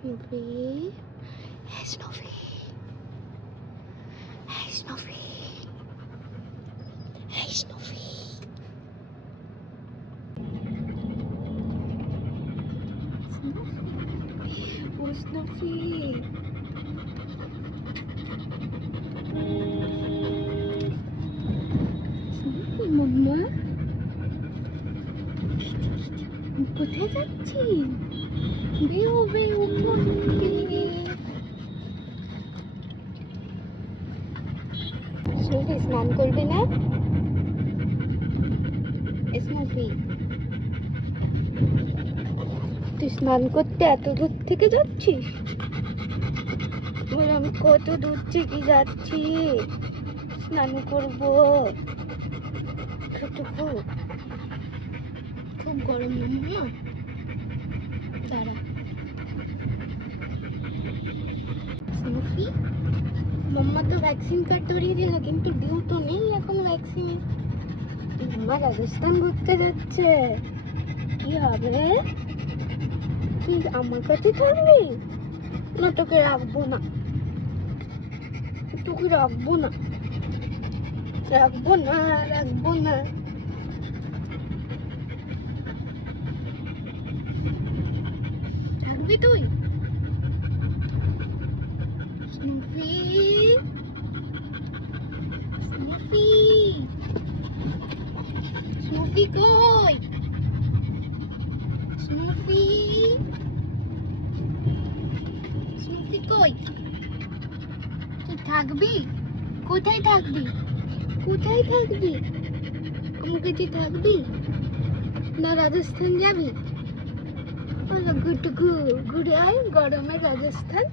Snoopy. Hey Snoopy. Hey Snoopy. Hey Snoopy. Oh Snoopy. Snoopy মাম্মা কোথায় যাচ্ছি? বেও বেও Snoopy স্নান করবে না? স্নুপি তুই স্নান করতে এত দূর থেকে যাচ্ছিস? বলে আমি কত দূর থেকে যাচ্ছি স্নান করবো। খুব গরম মাম্মা, দাঁড়া। স্নুপি মাম্মা তো ভ্যাকসিন কার্ড ধরিয়ে দিল, কিন্তু ডিউ তো নেই এখন ভ্যাকসিনের। মাম্মা রাজস্থান ঘুরতে যাচ্ছে, কি হবে? তুই আমার কাছে থাকবি না? তোকে রাখবো না, তোকে রাখবো না, রাখবো না, রাখবো না। থাকবি তুই? স্নুপি স্নুপি স্নুপি কই? স্নুপি স্নুপি কই? তুই থাকবি? কোথায় থাকবি? কোথায় থাকবি? আমার কাছে থাকবি না রাজস্থান যাবি? ঘুরে আয় গরমে রাজস্থান।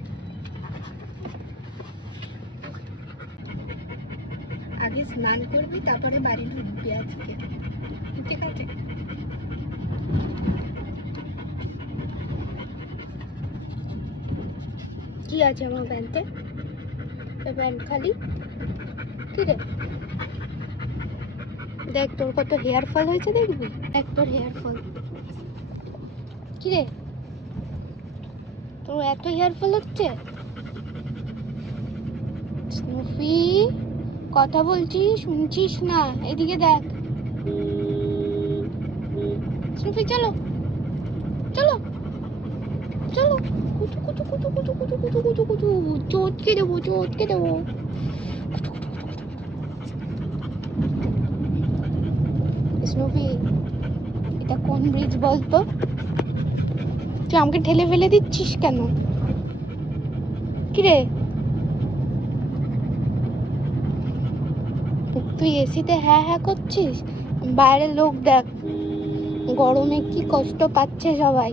আগে স্নান করবি, তারপরে বাড়ি ঢুকবি আজকে, ঠিক আছে? কি আছে আমার প্যান্টে? প্যান্ট খালি। কি রে, দেখ তোর কত হেয়ার ফল হয়েছে, দেখবি? দেখ তোর হেয়ার ফল। কি রে, তোর এত হেয়ার ফল হচ্ছে? স্নুপি কথা বলছি, শুনছিস না? এদিকে দেখ। স্নুপি চলো চলো চলো, কুটু কুটু কুটু কুটু কুটু কুটু কুটু কুটু, চটকে দেবো, চটকে দেবো। স্নুপি এটা কোন ব্রিজ বলতো? তুই আমাকে ঠেলে ফেলে দিচ্ছিস কেন? কিরে, তুই এসিতে হ্যাঁ হ্যাঁ করছিস, বাইরের লোক দেখ গরমে কি কষ্ট পাচ্ছে সবাই।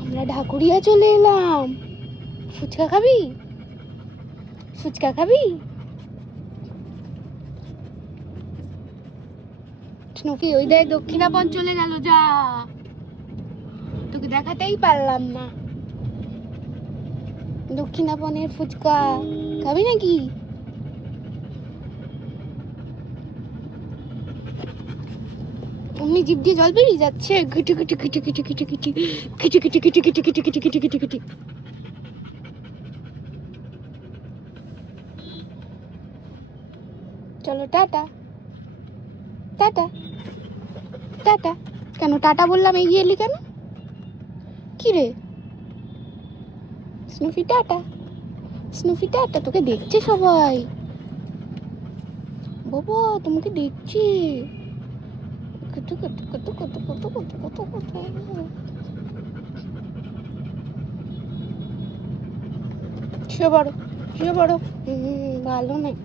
আমরা ঢাকুরিয়া চলে এলাম। ফুচকা খাবি? ফুচকা খাবি? স্নুপি ওই দেখ দক্ষিণাপন চলে গেল, যা, তোকে দেখাতেই পারলাম না। দক্ষিণাপনের ফুচকা খাবি নাকি? অমনি জিভ দিয়ে জল বেরিয়ে যাচ্ছে, ঘিটি ঘিটি ঘিটি ঘিটি ঘিটি ঘিটি ঘিটি ঘিটি ঘিটি ঘিটি ঘিটি ঘিটি ঘিটি ঘিটি ঘিটি। চলো টাটা টাটা টাটা। কেন টাটা বললাম, এগিয়ে এলি কেন? কি রে স্নুপি টাটা, স্নুপি টাটা। তোকে দেখছে সবাই, বাবা তোমাকে দেখছি। কত কত কত কত কত কত কত কত। শুয়ে পড়ো, শুয়ে পড়ো। ভালো নেই।